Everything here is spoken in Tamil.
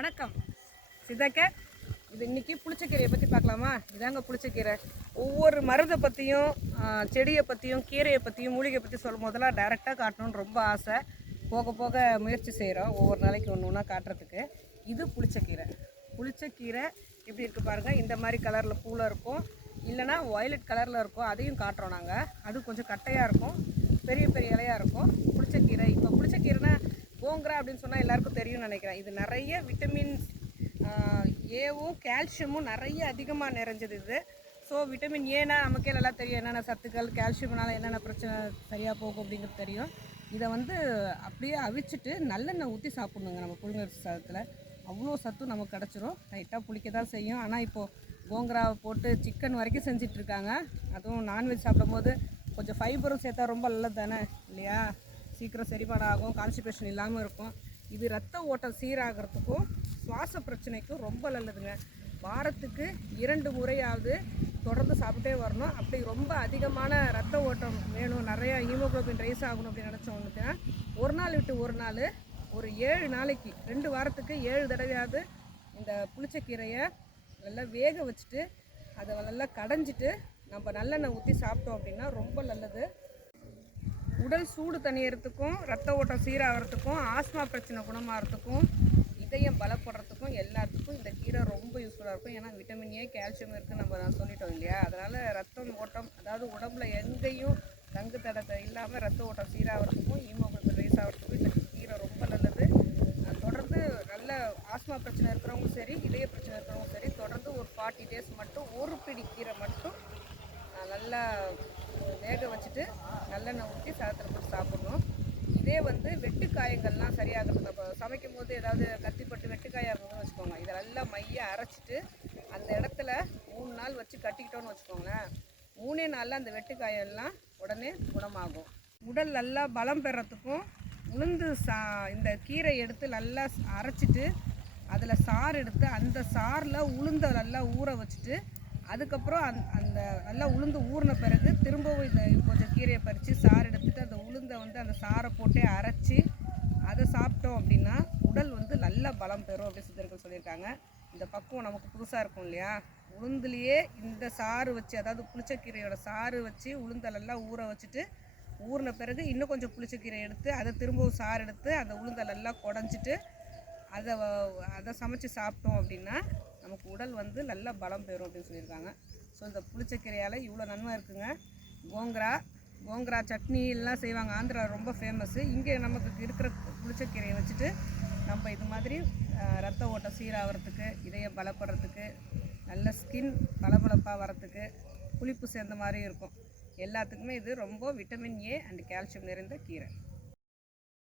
வணக்கம் சிதாக்க. இது இன்றைக்கி புளிச்சக்கீரையை பற்றி பார்க்கலாமா? இதாங்க புளிச்சக்கீரை. ஒவ்வொரு மருந்தை பற்றியும் செடியை பற்றியும் கீரையை பற்றியும் மூலிகை பற்றி சொல்லும் போதெல்லாம் டைரெக்டாக காட்டணுன்னு ரொம்ப ஆசை. போக போக முயற்சி செய்கிறோம் ஒவ்வொரு நாளைக்கு ஒன்று ஒன்றா காட்டுறதுக்கு. இது புளிச்சக்கீரை. புளிச்சக்கீரை எப்படி இருக்குது பாருங்கள். இந்த மாதிரி கலரில் பூவில் இருக்கும், இல்லைனா வயலட் கலரில் இருக்கும். அதையும் காட்டுறோம் நாங்கள். அது கொஞ்சம் கட்டையாக இருக்கும், பெரிய பெரிய இலையாக இருக்கும். புளிச்சக்கீரை இப்போ புளிச்சக்கீரைனா கோங்கரா அப்படின்னு சொன்னால் எல்லாருக்கும் தெரியும்னு நினைக்கிறேன். இது நிறைய விட்டமின்ஸ் ஏவும் கால்சியமும் நிறைய அதிகமாக நிறைஞ்சது இது. ஸோ விட்டமின் ஏனா நமக்கே நல்லா தெரியும் என்னென்ன சத்துக்கள், கால்சியம்னால என்னென்ன பிரச்சனை சரியாக போகும் அப்படிங்கிறது தெரியும். இதை அப்படியே அவிச்சிட்டு நல்லெண்ணெய் ஊற்றி சாப்பிட்ணுங்க. நம்ம புழுங்கரிசி சாதத்தில் அவ்வளோ சத்தும் நமக்கு கிடச்சிரும். லைட்டாக புளிக்க தான் செய்யும். ஆனால் இப்போது கோங்கராவை போட்டு சிக்கன் வரைக்கும் செஞ்சிட்ருக்காங்க. அதுவும் நான்வெஜ் சாப்பிடும்போது கொஞ்சம் ஃபைபரும் சேர்த்தா ரொம்ப நல்லது தானே இல்லையா? சீக்கிரம் செரிமானம் ஆகும், கான்ஸ்டிபேஷன் இல்லாமல் இருக்கும். இது ரத்த ஓட்டம் சீராகிறதுக்கும் சுவாச பிரச்சனைக்கும் ரொம்ப நல்லதுங்க. வாரத்துக்கு 2 முறையாவது தொடர்ந்து சாப்பிட்டே வரணும். அப்படி ரொம்ப அதிகமான ரத்த ஓட்டம் வேணும், நிறையா ஹீமோக்ளோபின் ரைஸ் ஆகணும் அப்படின்னு நினச்சவங்களுக்குன்னா ஒரு நாள் விட்டு ஒரு நாள் ஒரு 7 நாளைக்கு 2 வாரத்துக்கு 7 தடவையாவது இந்த புளிச்சக்கீரையை நல்லா வேக வச்சுட்டு அதை நல்லா கடைஞ்சிட்டு நம்ம நல்லெண்ணெய் ஊற்றி சாப்பிட்டோம் அப்படின்னா ரொம்ப நல்லது. உடல் சூடு தணியறதுக்கும், ரத்த ஓட்டம் சீராகிறதுக்கும், ஆஸ்மா பிரச்சனை குணமாகறதுக்கும், இதயம் பலப்படுறதுக்கும் எல்லாத்துக்கும் இந்த கீரை ரொம்ப யூஸ்ஃபுல்லாக இருக்கும். ஏன்னா விட்டமின் ஏ, கால்சியம் இருக்குதுன்னு நம்ம சொல்லிட்டோம் இல்லையா? அதனால் ரத்தம் ஓட்டம், அதாவது உடம்புல எங்கேயும் தங்கு தடத்தை இல்லாமல் ரத்த ஓட்டம் சீராகிறதுக்கும், ஹீமோகுளோபின் ரைஸ் ஆகிறதுக்கும் இந்த கீரை ரொம்ப நல்லது. தொடர்ந்து நல்ல ஆஸ்மா பிரச்சனை இருக்கிறவங்களும் சரி, இதய பிரச்சனை இருக்கிறவங்களும் சரி, தொடர்ந்து ஒரு 40 டேஸ் மட்டும் ஒரு பிடி கீரை மட்டும் நல்லா வேக வச்சுட்டு நல்லெண்ணெய் ஊற்றி சாதத்தில் போட்டு சாப்பிட்ணும். இதே வெட்டுக்காயங்கள்லாம் சரியாகிறது. நம்ம சமைக்கும் போது ஏதாவது கத்திப்பட்டு வெட்டுக்காயாக இருந்ததுன்னு வச்சுக்கோங்க, இதை நல்லா மைய அரைச்சிட்டு அந்த இடத்துல 3 நாள் வச்சு கட்டிக்கிட்டோன்னு வச்சுக்கோங்களேன், 3 நாளில் அந்த வெட்டுக்காயெல்லாம் உடனே குணமாகும். உடல் நல்லா பலம் பெறத்துக்கும் உளுந்து இந்த கீரை எடுத்து நல்லா அரைச்சிட்டு அதில் சாறு எடுத்து அந்த சாரில் உளுந்தை நல்லா ஊற வச்சுட்டு அதுக்கப்புறம் அந்த நல்லா உளுந்து ஊறின பிறகு திரும்பவும் இந்த கொஞ்சம் கீரையை பறித்து சாறு எடுத்துகிட்டு அந்த உளுந்தை அந்த சாரை போட்டே அரைச்சி அதை சாப்பிட்டோம் அப்படின்னா உடல் நல்லா பலம் பெறும் அப்படி சித்தர்கள் சொல்லியிருக்காங்க. இந்த பக்குவம் நமக்கு புதுசாக இருக்கும் இல்லையா? உளுந்துலேயே இந்த சாறு வச்சு, அதாவது புளிச்சக்கீரையோட சாறு வச்சு உளுந்தை நல்லா ஊற வச்சுட்டு ஊறின பிறகு இன்னும் கொஞ்சம் புளிச்சக்கீரை எடுத்து அதை திரும்பவும் சாறு எடுத்து அந்த உளுந்தை நல்லா குடஞ்சிட்டு அதை சமைச்சு சாப்பிட்டோம் அப்படின்னா நமக்கு உடல் நல்லா பலம் பெறும் அப்படின்னு சொல்லியிருக்காங்க. ஸோ இந்த புளிச்சக்கீரையால் இவ்வளோ நன்மை இருக்குங்க. கோங்கரா சட்னி எல்லாம் செய்வாங்க, ஆந்திரா ரொம்ப ஃபேமஸ்ஸு. இங்கே நமக்கு இருக்கிற புளிச்சக்கீரையை வச்சுட்டு நம்ம இது மாதிரி ரத்த ஓட்டம் சீராகிறதுக்கு, இதயம் பலப்படுறதுக்கு, நல்ல ஸ்கின் பளபளப்பாக வரத்துக்கு, புளிப்பு சேர்ந்த மாதிரி இருக்கும். எல்லாத்துக்குமே இது ரொம்ப விட்டமின் ஏ அண்ட் கால்சியம் நிறைந்த கீரை.